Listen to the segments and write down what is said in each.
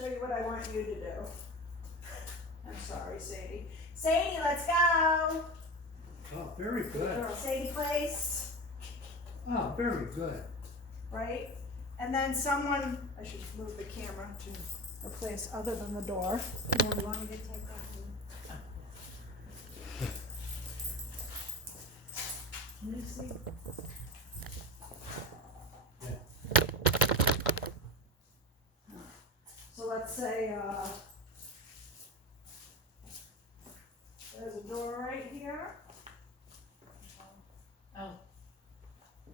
show you what I want you to do. I'm sorry, Sadie. Sadie, let's go. Oh, very Good good. girl. Sadie place, Oh, very good. right? And then someone, I should move the camera to a place other than the door. No, you want me to take that one? Can you see? So let's say, there's a door right here. Oh.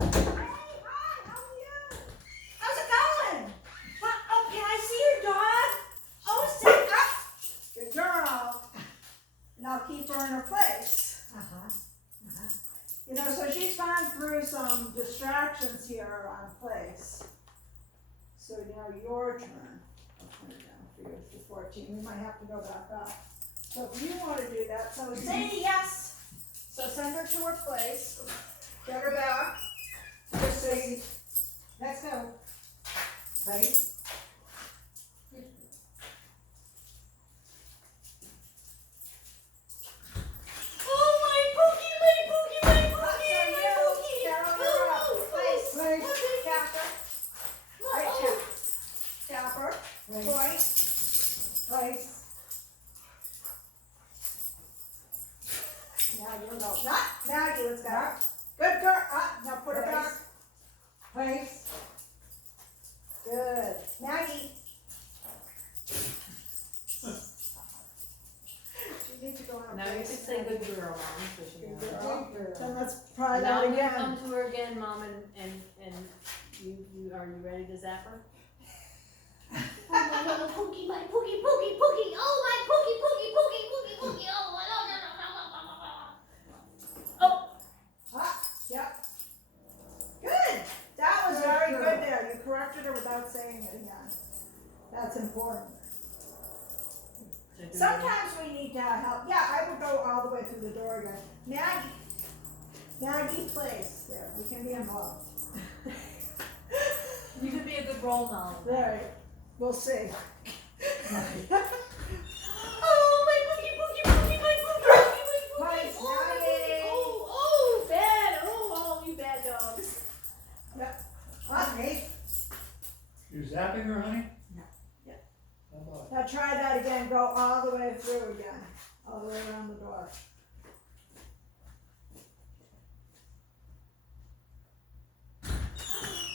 Hey, hi, how are you? How's it going? Oh, can I see your dog? Oh, sit up. Good girl. And I'll keep her in her place. You know, so she's gone through some distractions here on place. So now your turn. I'll turn it down for you to 14. We might have to go back up. So if you want to do that, so Sadie, yes. So send her to her place. Get her back. Just so you, Let's go. Right? Oh, my Pookie, my Pookie, my Pookie, So my you, Pookie. Carol, you're up. Place. Right. Tap her. Right, Oh. tap her. Right. Point. Place. Now you go. Not Maggie, let's go. Good girl. Now put her back. Place. Good. Maggie. You need to go on. Now you can say good girl, Mom, so she Good knows. girl. Good girl. Then let's try Now that you again. come to her again, Mom, and are you ready to zap her? Oh, my little Pookie, my Pookie, Pookie, Pookie. Oh, my Pookie, Pookie, Pookie, Pookie, Pookie. Oh, my, oh. Yep. Good. That was very good there. You corrected her without saying it again. That's important. Sometimes we need to help. Yeah, I would go all the way through the door again. Maggie, place. There, you can be involved. You could be a good role model. Right. We'll see. Oh, my Pookie, Pookie, Pookie, my Pookie, Pookie, my Pookie. Place, Oh, my Maggie. Pookie. Oh, bad. Oh, all you bad dogs. Okay. You zapping her, honey? No. Yeah. How about? Now try that again. Go all the way through again. All the way around the door.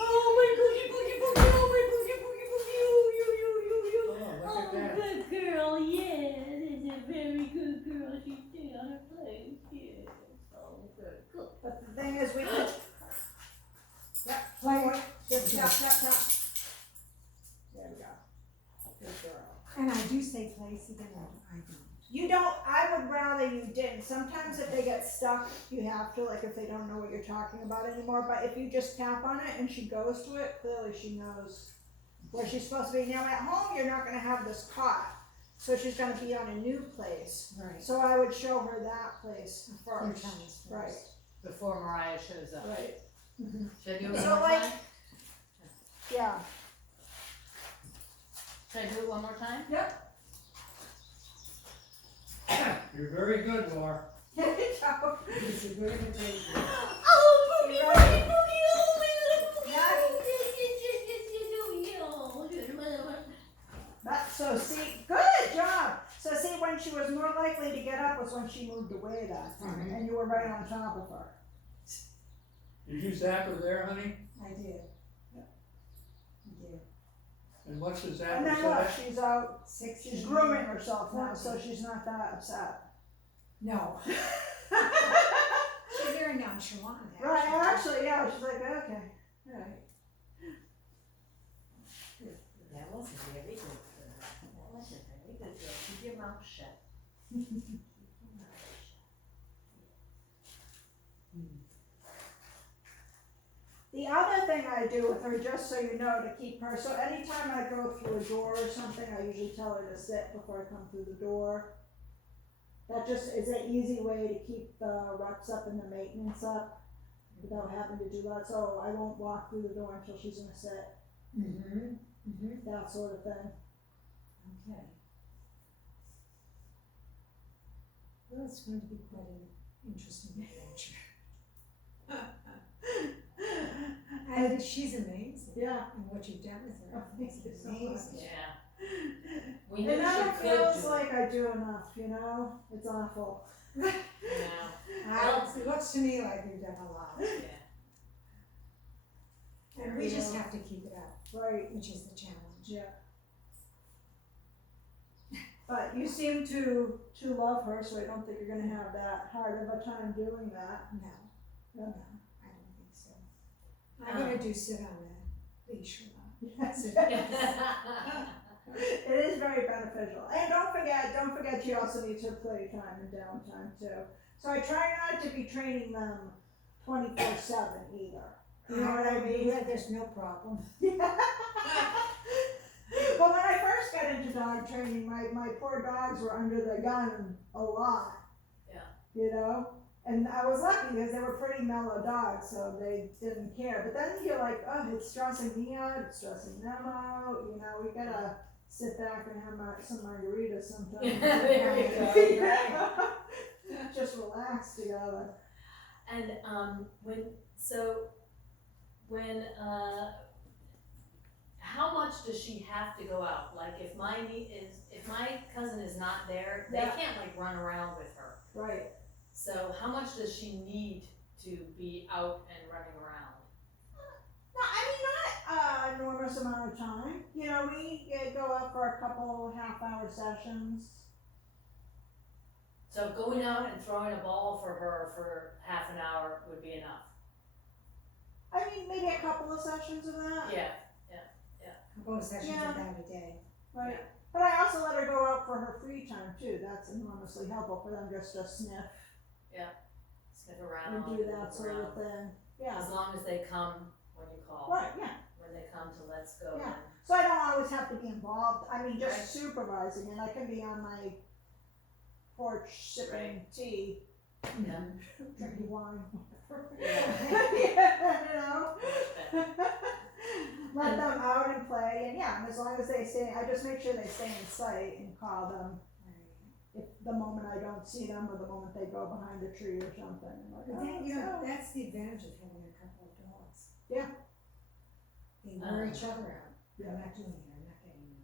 Oh, my Pookie, Pookie, Pookie. Oh, my Pookie, Pookie, Pookie. You. Oh, look at that. Good girl, yes. It's a very good girl. She stayed on her place. Yes. Oh, good. Good. But the thing is, we could. Yep. Place. Just tap, tap, tap. There we go. Good girl. And I do say place again, I don't. You don't, I would rather you didn't. Sometimes if they get stuck, you have to, like if they don't know what you're talking about anymore. But if you just tap on it and she goes to it, clearly she knows where she's supposed to be. Now at home, you're not gonna have this caught. So she's gonna be on a new place. Right. So I would show her that place Few first. times first. Right, Before Mariah shows up. right. Should I do it So, one more like- time? Yeah. Should I do it one more time? Yep. You're very good, Laura. Good job. It's a very good girl. Oh, Pookie, You're Pookie, right. Pookie, oh, my little Pookie. Yeah. Oh, yes, oh, good. But, so see, good job. So see, when she was more likely to get up was when she moved away that time, and you were right on top of her. Did you zap her there, honey? I did. I did. And what's the And zapper then look, say? she's out, 16. she's grooming herself now, so she's not that upset. No. She's very nonchalant. Right, actually, yeah, she's like, okay, alright. That was a very good girl. That was a very good girl. Keep your mouth shut. The other thing I do with her, just so you know, to keep her, so anytime I go through a door or something, I usually tell her to sit before I come through the door. That just is an easy way to keep the reps up and the maintenance up without having to do that. So I won't walk through the door until she's gonna sit, Mm-hmm. Mm-hmm. that sort of thing. Okay. Well, it's going to be quite an interesting adventure. And she's amazing. Yeah. And what you've done with her. Oh, thank you so much. Amazing. Yeah. We knew It never she could feels do like I do enough, you know? It's awful. it. It looks to me like you've done a lot. Yeah. And we just have to keep it up, Right, which is the challenge. yeah. But you seem to love her, so I don't think you're gonna have that hard of a time doing that. No, Yeah. no, I don't think so. I'm gonna do sit on the leash a lot. Yes. It is very beneficial. And don't forget she also needs her playtime and downtime too. So I try not to be training them 24/7 either. You know what I mean? Yeah, there's no problem. But when I first got into dog training, my poor dogs were under the gun a lot. Yeah. You know? And I was lucky because they were pretty mellow dogs, so they didn't care. But then you're like, oh, it's stressing me out, it's stressing them out. You know, we gotta sit back and have some margaritas sometimes. There you go. Yeah. Just relax together. And when how much does she have to go out? Like if my cousin is not there, they Yeah. can't like run around with her. Right. So how much does she need to be out and running around? No, I mean, not an enormous amount of time. You know, we go out for a couple half-hour sessions. So going out and throwing a ball for her for half an hour would be enough. I mean, maybe a couple of sessions of that. Yeah. A couple of sessions Yeah. of that a day. Right. But I also let her go out for her free time too. That's enormously helpful for them just to sniff Sniff around. and do that look sort around. of thing. Yeah. As long as they come when you call. Right, yeah. When they come to let's go. Yeah. then- So I don't always have to be involved. I mean, just Right. supervising, and I can be on my porch sipping tea, Yeah. drinking wine. Yeah. You know? Much better. Let them out and play, and yeah, and as long as they stay, I just make sure they stay in sight and call them if the moment I don't see them or the moment they go behind a tree or something. I'm like, But oh, then, let's go. that's the advantage of having a couple of dogs. Yeah. They wear each other out. Yeah. I'm not doing it, I'm not getting them.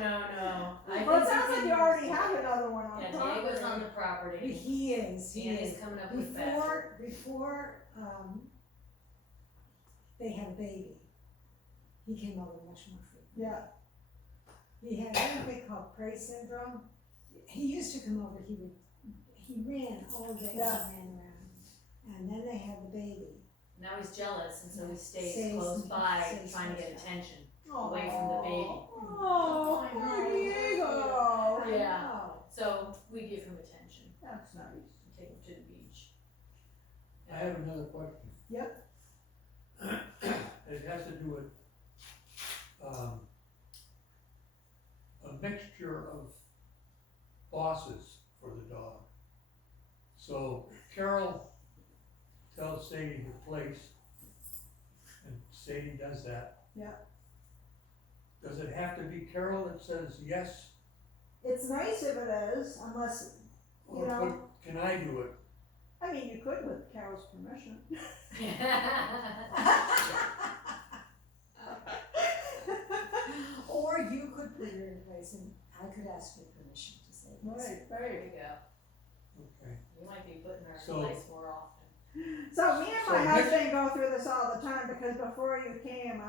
No. Well, it sounds like you already have another one on Yeah, top. Diego's on the property. He is. And he's coming up with that. Before they had a baby, he came over much more frequently. Yeah. He had what they call prey syndrome. He used to come over, he ran all day, he Yeah. ran around. And then they had the baby. Now he's jealous, and so he stays Stays- close by, stays trying to close get by. attention. Aww. Away from the baby. Oh, I poor know. Diego. I Yeah. know. So we give him attention That's nice. and take him to the beach. I have another question. Yep. It has to do with, a mixture of bosses for the dog. So Carol tells Sadie her place, and Sadie does that. Yeah. Does it have to be Carol that says yes, It's nice if it is, unless, or You know. can I do it? I mean, you could with Carol's permission. Or you could put her in place and I could ask your permission to say this. There you go. Okay. You might be putting her in So- place more often. So me and So my which- husband go through this all the time because before you came,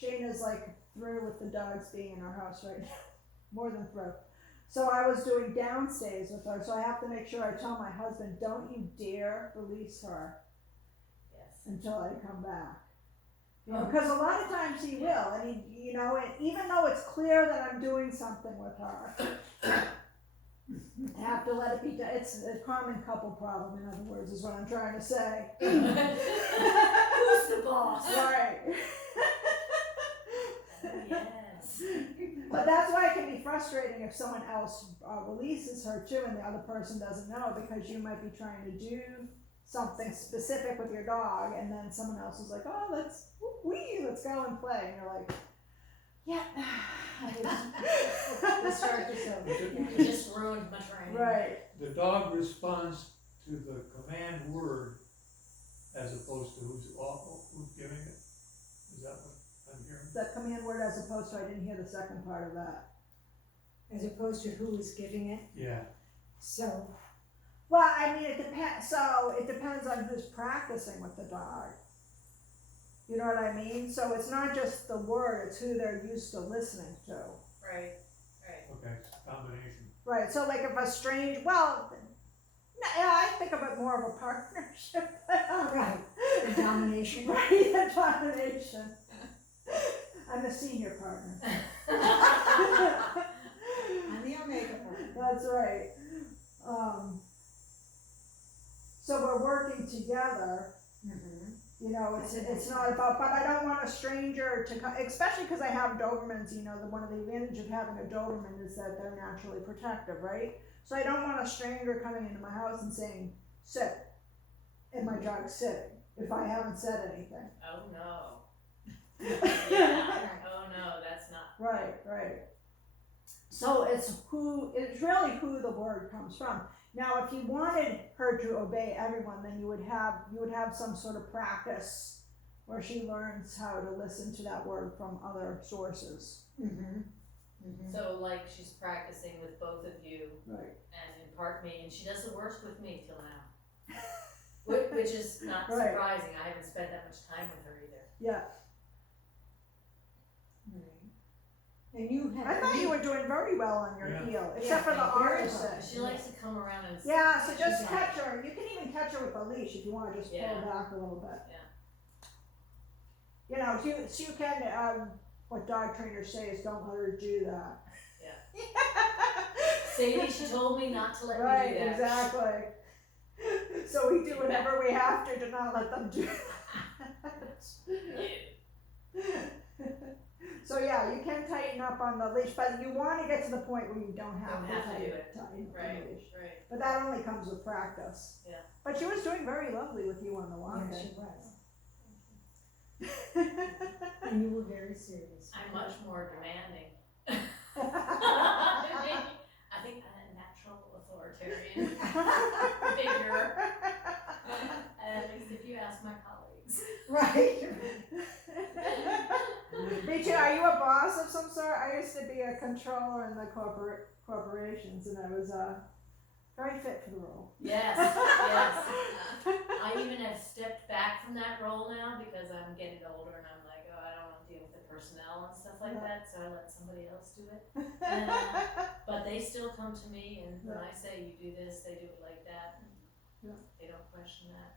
Shayna's like through with the dogs being in our house right now. More than through. So I was doing downstairs with her, so I have to make sure I tell my husband, don't you dare release her Yes. until I come back. You know, because a lot of times he will, and he, you know, and even though it's clear that I'm doing something with her, I have to let it be done. It's a common couple problem, in other words, is what I'm trying to say. Who's the boss? Right. Yes. But that's why it can be frustrating if someone else releases her too, and the other person doesn't know, because you might be trying to do something specific with your dog, and then someone else is like, "Oh, let's go and play," and you're like, Yeah. Let's start this over. You just ruined my training. Right. The dog responds to the command word as opposed to who's giving it? Is that what I'm hearing? The command word as opposed to, I didn't hear the second part of that. As opposed to who is giving it, Yeah, so, Well, I mean, it depends, so it depends on who's practicing with the dog. You know what I mean? So it's not just the word, it's who they're used to listening to. Right, right. okay, combination. Right, so like if a strange, well, yeah, I think of it more of a partnership. right, the domination. Right, the domination. I'm the senior partner. I'm the omega partner. That's right. So we're working together. You know, it's not about, but I don't want a stranger to come, especially because I have Dobermans, you know, one of the advantages of having a Doberman is that they're naturally protective, right? So I don't want a stranger coming into my house and saying, sit, and my dog's sitting, if I haven't said anything. Oh, no. Yeah, oh, no, that's not. Right, right. So it's really who the word comes from. Now, if you wanted her to obey everyone, then you would have some sort of practice where she learns how to listen to that word from other sources. So like she's practicing with both of you Right. and in part me, and she does the worst with me till now. Which is not Right. surprising, I haven't spent that much time with her either. Yeah. And you have. I thought you were doing very well on your Yeah. heel, except for the Yeah, very arms. well. She likes to come around and. Yeah, so just She's catch her. You can even catch her with a leash if you want to just pull Yeah. back a little bit. Yeah. You know, you can, what dog trainers say is don't let her do that. Sadie, she told me not to let me Right, do that. exactly. So we do whatever we have to not let them do that. So yeah, you can tighten up on the leash, but you want to get to the point where you don't have Don't have to do tighten it. up the Right, leash. right. But that only comes with practice. Yeah. But she was doing very lovely with you on the walk. Yeah, she was. And you were very serious. I'm much more demanding. I think I'm a natural authoritarian figure. At least if you ask my colleagues. Right. Rachel, are you a boss of some sort? I used to be a controller in the corporations, and I was very fit for the role. Yes, yes. I even have stepped back from that role now because I'm getting older and I'm like, oh, I don't want to deal with the personnel and stuff like that, so I let somebody else do it. But they still come to me, and when I say you do this, they do it like that. And Yeah. they don't question that.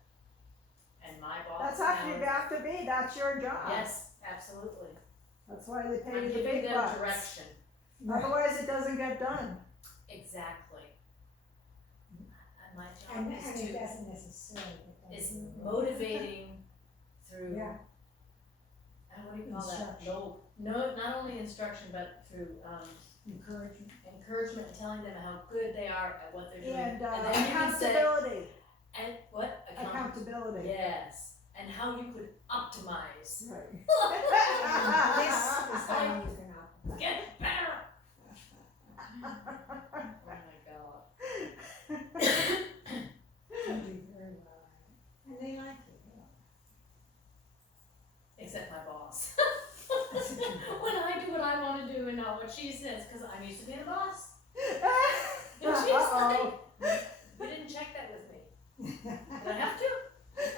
And my boss. That's how you now- have to be. That's your job. Yes, absolutely. That's why they pay I'm you the giving big them bucks. direction. Otherwise, it doesn't get done. Exactly. And my job And is it to doesn't necessarily. is motivating through. Yeah. What do you call that? Instruction. No, not only instruction, but through Encouragement. encouragement and telling them how good they are at what they're doing. And then you can say, accountability. and what? Accountability. Yes. And how you could optimize. Right. This is how you can operate. Get better. Oh my god. You do very well at it. And they like you. Except my boss. When I do what I want to do and not what she says, because I'm used to being a boss. And she's like, you didn't check that with me. Did I have to?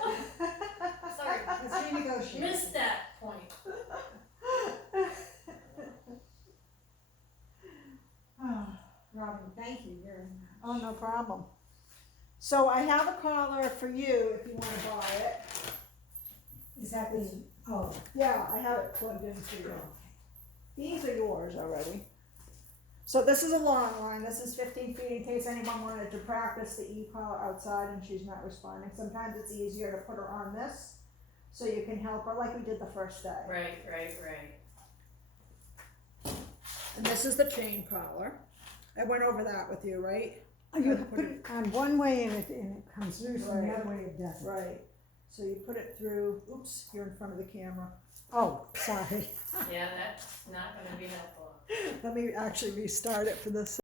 Oh, sorry. Let's renegotiate. Missed that point. Robin, thank you very much. Oh, no problem. So I have a collar for you if you want to buy it. Is that the, oh, Yeah, I have it plugged in for you. These are yours already. So this is a long line. This is 15 feet in case anyone wanted to practice the e-collar outside and she's not responding. Sometimes it's easier to put her on this so you can help her like we did the first day. Right. And this is the chain collar. I went over that with you, right? oh, you put it on one way and it comes loose and the Right. other way it doesn't. Right. So you put it through, oops, you're in front of the camera. Oh, sorry. Yeah, that's not gonna be helpful. Let me actually restart it for this.